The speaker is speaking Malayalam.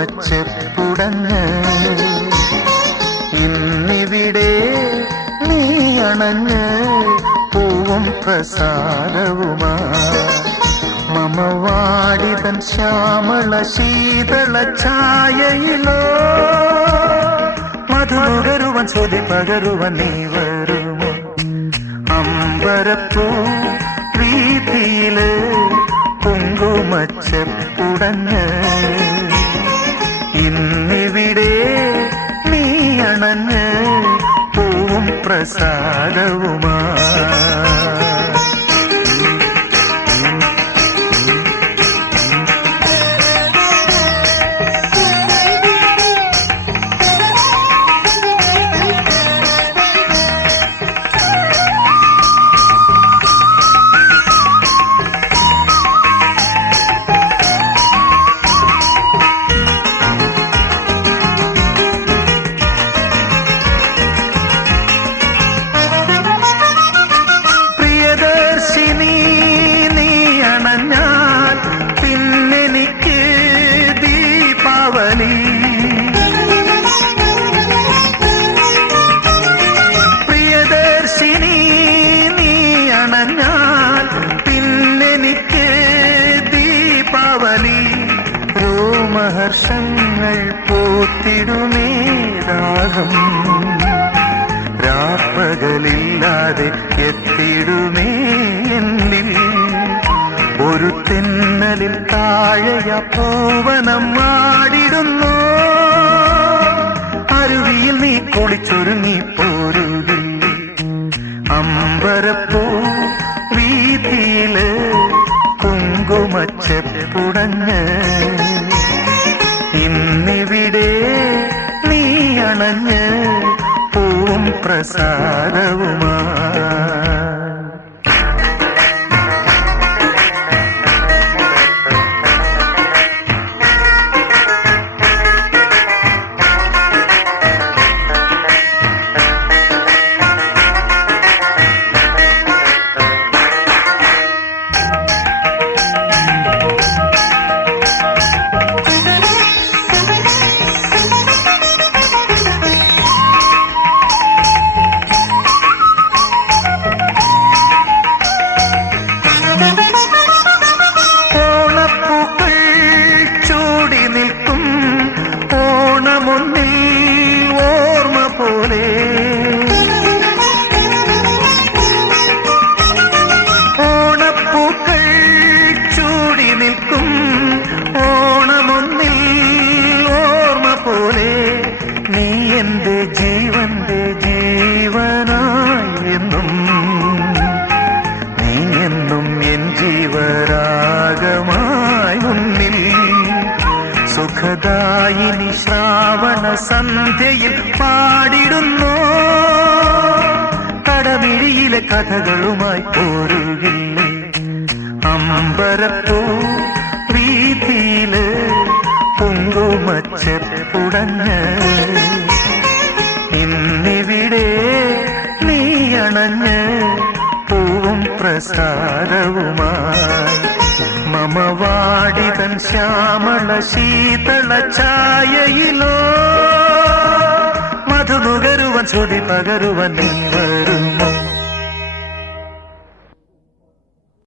കുങ്കുമച്ചെപ്പുടഞ്ഞ് ഇന്നിവിടെ നീ അണഞ്ഞ് പൂവും പ്രസാദവുമാ മമവാടിതൻ ശ്യാമള ശീതള ഛായയിലോ മധുനുകരുവൻ ശ്രുതി പകരുവൻ നീ വരുമോ അമ്പരപ്പൂ പ്രീതിയില് കുങ്കുമച്ചെപ്പുടഞ്ഞ് ഇന്നിവിടെ നീ അണഞ്ഞ് പൂവും പ്രസാദവുമാ രോമഹർഷങ്ങൾ പൂത്തിടുമേ രാഗം രാപ്പകലില്ലാതെ എത്തിടുമേ എന്നിൽ ഒരു തെന്നലിൽ താഴെയ പൂവനം ആടിടുന്നു അരുവിയിൽ നീ കുളിച്ചൊരുങ്ങി പോരുകില്ലേ അമ്പരപ്പൂ വീതിയില് കുങ്കുമച്ചെപ്പുടഞ്ഞ് ഇന്നിവിടെ നീ അണഞ്ഞ് പൂവും പ്രസാദവുമാ ജീവന്റെ ജീവനായി എന്നും നീ എന്നും എൻ ജീവരാഗമായി മുന്നിൽ സുഖദായിനി ശ്രാവണ സന്ധ്യയിൽ പാടിടുന്നു കടമിഴിയിലെ കഥകളുമായി പോരുകില്ലേ അമ്പരപ്പൂ വീതിയില് കുങ്കുമച്ചെപ്പുടഞ്ഞ് ഇന്നിവിടെ നീ അണഞ്ഞ് പൂവും പ്രസാദവുമായി മമവാടിതൻ ശ്യാമള ശീതള ഛായയിലോ മധുനുകരുവൻ ശ്രുതി പകരുവൻ നീ വരൂ